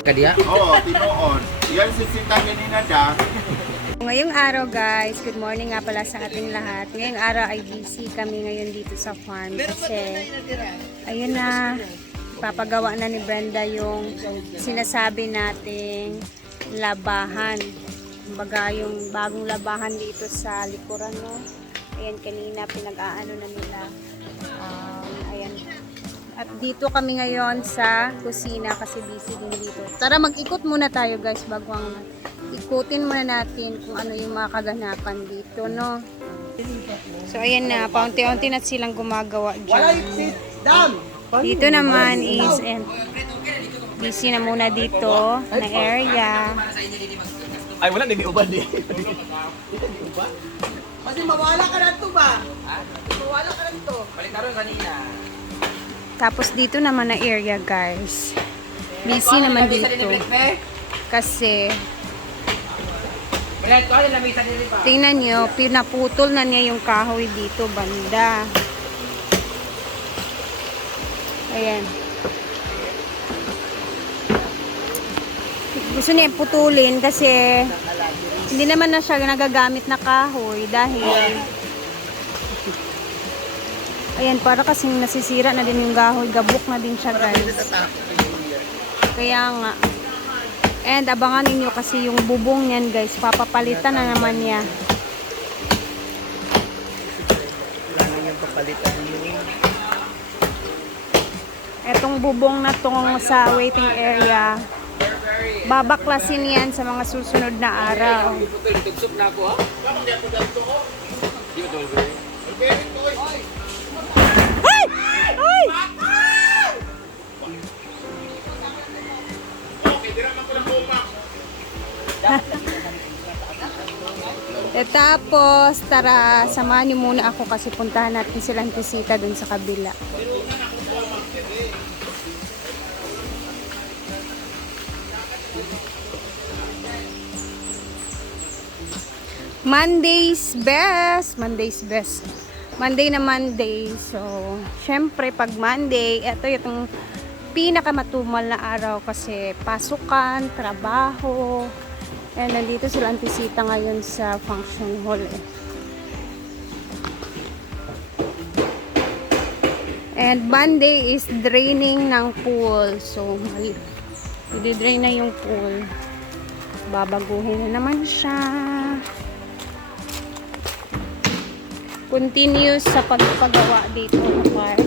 Kadiya? Oo, tinuod. Yan si Sita ganina da. Ngayong araw guys, good morning nga pala sa ating lahat. Ngayong araw ay busy kami ngayon dito sa farm kasi ayun na, papagawa na ni Brenda yung sinasabi nating labahan. Kumbaga yung bagong labahan dito sa likuran, no? Ayan, kanina pinag-aano na nila. Ayan. At dito kami ngayon sa kusina kasi busy din dito. Tara, mag-ikot muna tayo guys bago ang ikutin muna natin kung ano yung mga kaganapan dito, no? So, ayan na. Paunti-unti na silang gumagawa dyan. Dito naman is, busy na muna dito na area. Ay, wala, nag-iuban din. Kasi mawala ka na ito ba? Mawala ka na ito. Balik na rin kanina. Tapos dito naman na area, guys. Busy naman dito. Kasi, tingnan nyo, pinaputol na niya yung kahoy dito, banda. Ayan. Gusto niya putulin kasi hindi naman na siya nagagamit na kahoy dahil ayan, para kasing nasisira na din yung kahoy, gabok na din siya guys. Kaya nga, and abangan ninyo kasi yung bubong niyan guys, papapalitan na naman niya. Etong bubong na tong sa waiting area, babaklasin yan sa mga susunod na araw. Ay! Ay! Tapos, tara, samahan niyo muna ako kasi puntahan natin silang tisita dun sa kabila. Monday's best. Monday's best. Monday na Monday. So, syempre pag Monday, ito yung pinakamatumal na araw kasi pasukan, trabaho. And nandito sila antisita ngayon sa function hall. And Monday is draining ng pool. So, i-drain na yung pool. Babaguhin na naman siya. Continuous sa pagpagawa dito ng park.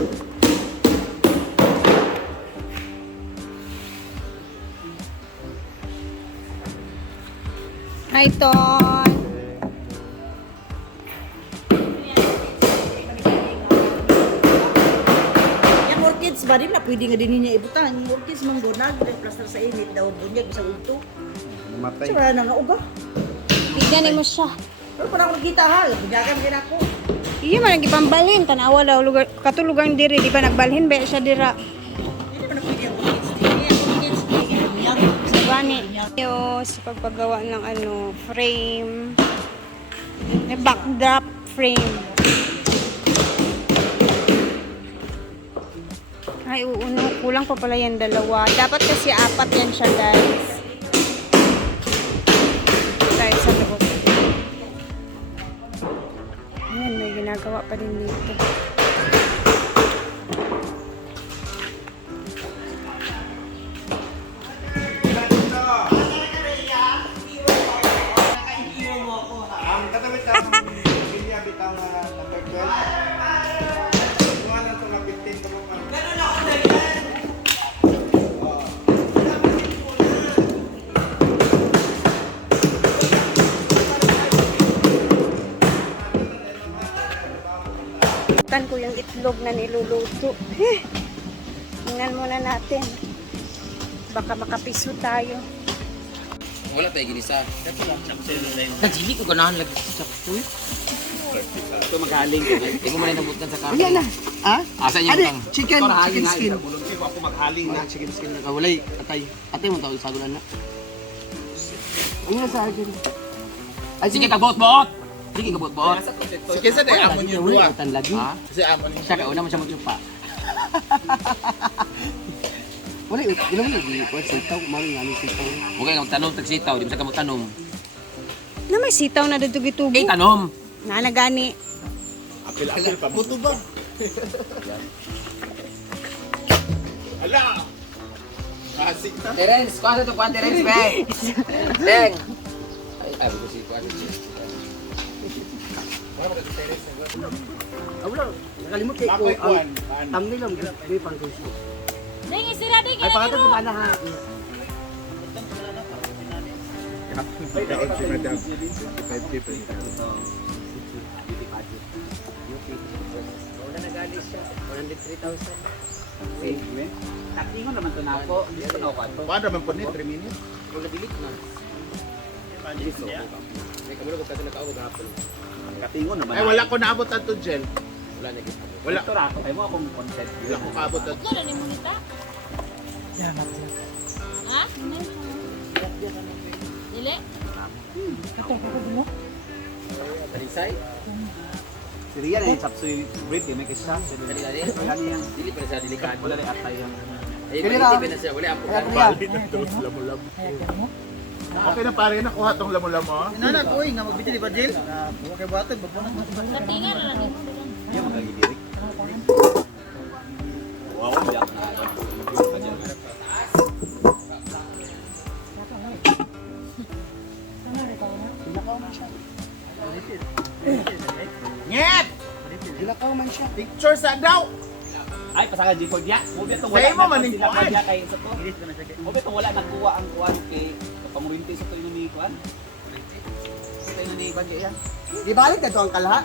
Hi, Ton! Yung orchids ba rin na pwede nga din niya ibutan. Yung orchids mong donag, plaster sa init daw bunyag sa ulto. Matay. So wala na nga uga. Tignan mo siya. Pero pa na ako nagkita ha, bunyagan din ako. Iya man nagipambalhin tanawa daw lugar katulugang diri di ba nagbalhin ba siya dira. Hindi pa na pwede ang orchids din. Yung orchids din, bunyag. Sabani. Yo sa pagpagawa ng frame. May backdrop frame. Ay, no, kulang pa pala yan dalawa. Dapat kasi 4 yan siya, guys. Tayo sa loob. Ayan, may ginagawa pa din dito. Ang katawit ang bilya bitang number 12. Mga lang ito na 15 ko mga. Tan ko yung itlog na niluluto. Tingnan muna natin. Baka makapiso tayo. Wala tayo ginisa. Nagsili ko ganahan lagi sa puy. Ito magaling ko. Hindi mo man nabutan sa kape. Ayan na. Ha? Asa niyo Ade, bang? chicken skin. Bulunti ko ako maghaling na. Chicken skin na. Walay atay. Atay mo tawag sa gulan na. Ano na sa akin? Ay sige ka bot. Sige ka bot. Sige sa day amon yung duwa. Utan lagi. Kasi amon yung Siya ka una mo siya magsupa. Wala Ilang mo di ko sitaw, mami ngani sitaw. Huwag kang magtanong tagsitaw, di mo sa ka magtanong. Na may sitaw na dudugitubo. Eh, tanom! Nanagani. Apil-apil pa. Buto ba? Ala! Klasik na. Terence, kuha sa ito, kuha Terence, be! Teng! Ay, ko si kuha. Wala, nakalimot kay ko. Makoy kuan. Thumbnail lang, di pang gusto. Ding isira ding Ay, pangatlo ko na ha. Daon si Madam. 55 pesos. Wala nag-alis siya. 103,000. Takingon naman to na ako. Hindi ko na ako ato. Paano naman po ni 3 minutes? Wala bilit na. May kamula ko kasi nakaawag hapon. Katingon naman. Ay, wala ko naabot ato gel. Wala na gito. Wala. Ito ra, kaya mo akong content. Wala ko kaabot ato. Ano ni mo nita? Ha? Dili? Talisay? Si Rian ay sapsoy bread, may kisa. Kanina din? Kani yang Dili pa na siya delikado. wala rin atay yung Ay, Kanina. hindi pa na siya. Wala ang Kaya pukan. kuya. Lamulam. Okay na pare, nakuha tong lamu-lamo. Nana ko nga magbiti di ba Jill? Na buwa kay batod bagbo na. Natingan na lang mo doon. Yung magidirik. Wow, biyak na. Nyet! Dilakaw man siya. Picture sa daw! Ay, pasangan di ko diya. Mobi to Sa'yo mo, maning sila kuwan. diya kay sa to. Mobi to wala nakuha ang kuan kay pamurinti sa to ni kuan. Sa ino ni kuan kay yan. Di balik ka to ang kalha?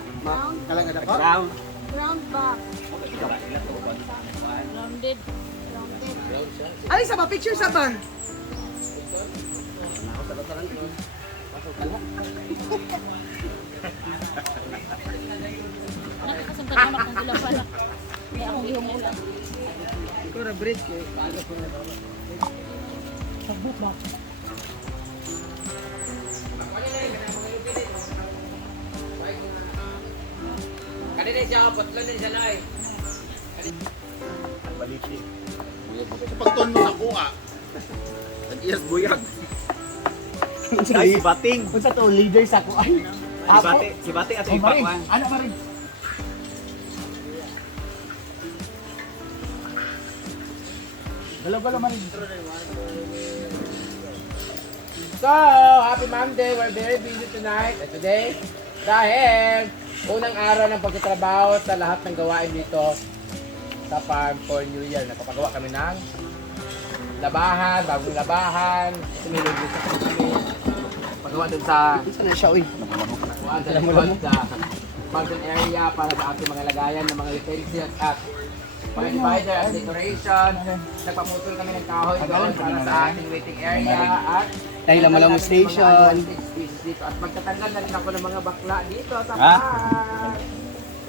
Kalang ada ko. Ground. Ground back. Okay, ito ba ila to kuan. Rounded. Rounded. Ay sa ba picture sa ban? Nakakasangka naman akong ulam pala. May akong ihong ulam. Ko ra bread ko. Kanina siya, patlo din siya na eh. Baliti. Pagtuon mo sa kuha. Nag-iyas buyag. Ay, si Bating. Unsa to leader sa ko ay. Si Bating at si Pakwan. Ano marin? Balo-balo marin. So, happy Monday. We're very busy tonight. And today, dahil unang araw ng pagtatrabaho sa lahat ng gawain dito sa farm for New Year. Napapagawa kami ng labahan, bagong labahan. Kasi may lulis sa kami. Pagawa dun sa Sana siya oy. kuhaan sa likod sa function area para sa ating mga lagayan ng mga utensils at fire divider at decoration. Nagpaputol kami ng kahoy doon para sa ating waiting area at Dahil Lamu-Lamu Station. dito. At magtatanggal na rin ako ng mga bakla dito sa Ha? farm.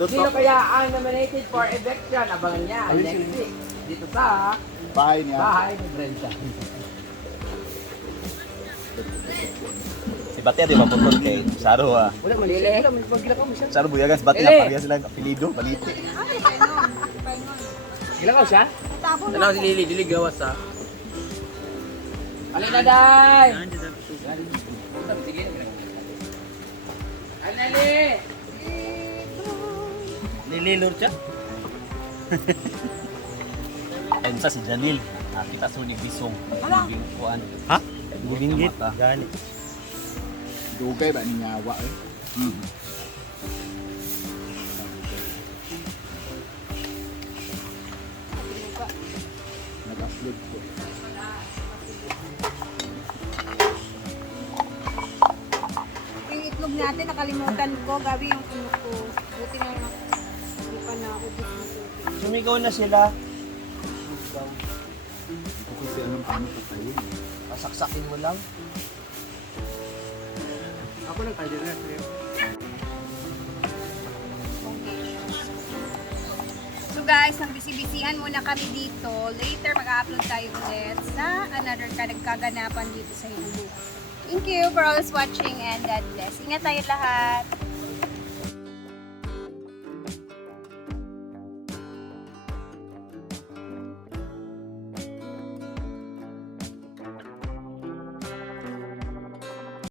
Sino kaya ang nominated for eviction? Abangan niya next week dito sa Bahay niya. bahay ni Brenda. Si Bating di ba putol kay Saro ah. Wala man Dili. siya. Wala man gilakaw mo siya. Saro buyagan si Bating Dili. pareha sila apelido, baliti. Gilakaw siya? Tanaw si Lili, Lili gawas ha. Alin na, Day! Sige. Alali! Nililor siya? Ayun sa si Janil. Kita sa ni Bisong. Bingkuan. Ha? Bingit. Gani. Dugay ba ni nyawa eh? Nag-upload ko. Yung itlog natin, nakalimutan ko. Gabi yung ano ko. Buti na lang. Hindi pa na ubos nito. Sumigaw na sila. Kasi anong paano ko tayo. Pasaksakin mo lang. Ako lang tayo na. So guys, nagbisi-bisihan muna kami dito. Later, mag-upload tayo ulit sa another kaganapan dito sa Hilubu. Thank you for always watching and God bless. Ingat tayo lahat.